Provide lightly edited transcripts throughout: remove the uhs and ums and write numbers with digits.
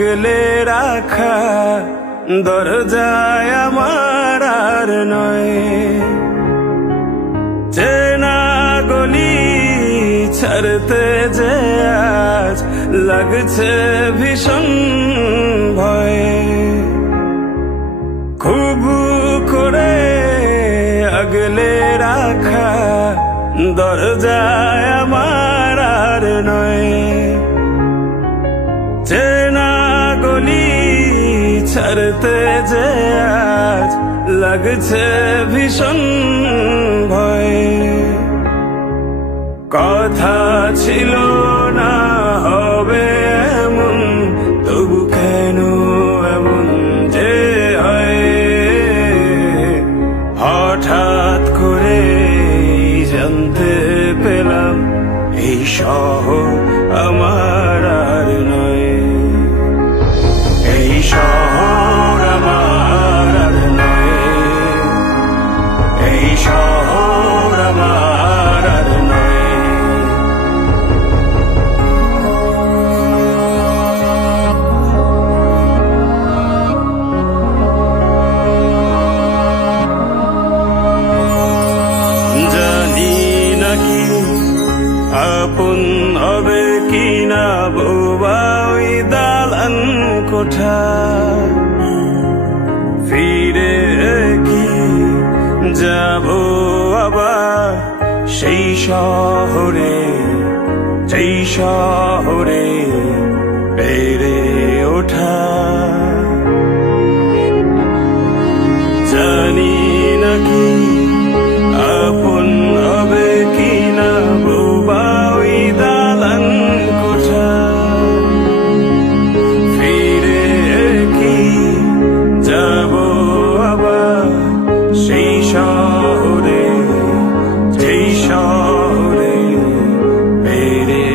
আগলে রাখা দরজায় আমার আর নয়। চেনা গলি ছাড়তে যে আজ লাগছে ভীষণ ভয়। খুব করে আগলে রাখা দরজায় আমার আর নয়। চেনা গলি ছাড়তে যে আজ লাগছে ভীষণ ভয়। কথা ছিল না হবে এমন, তবু কেন এমন যে হয়। হঠাৎ করে জানতে পেলাম এই শহর আমার আর নয়। এই শহর আমার আর নয়। এই শহর আমার আর নয়। জানি নাকি আপন হবে কিনা বোবা ওই দালান কোঠা। ফিরে কি যাব আবার সেই শহরে, যেই শহরে বেড়ে ওঠা। জানি নাকি আপন হবে কিনা বোবা ওই দালান কোঠা। ফিরে কি যাব আবার সেই শহরে, যেই শহরে বেড়ে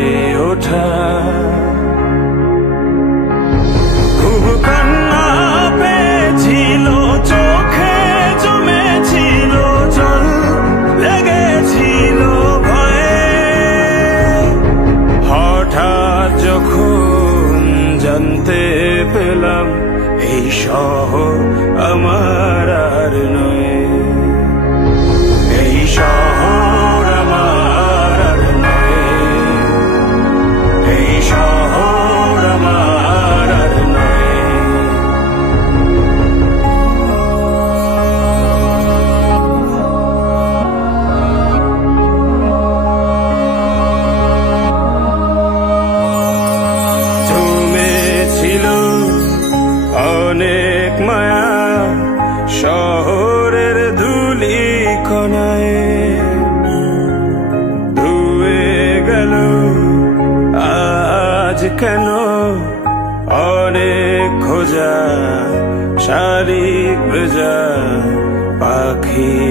ওঠা। খুব কান্না পেয়েছিল চোখে, জমেছিল জল, লেগেছিল ভয়ে। হঠাৎ যখন জানতে পেলাম এই শহর আমার আর নয়। এই শহর আমার আর নয়। এই শহর আমার আর নয়। জমেছিল অনেক মায়া শহরের ধুলি কণায়। ধুয়ে গেল আজ কেন অনেক খোঁজা, শালিক ভেজা পাখি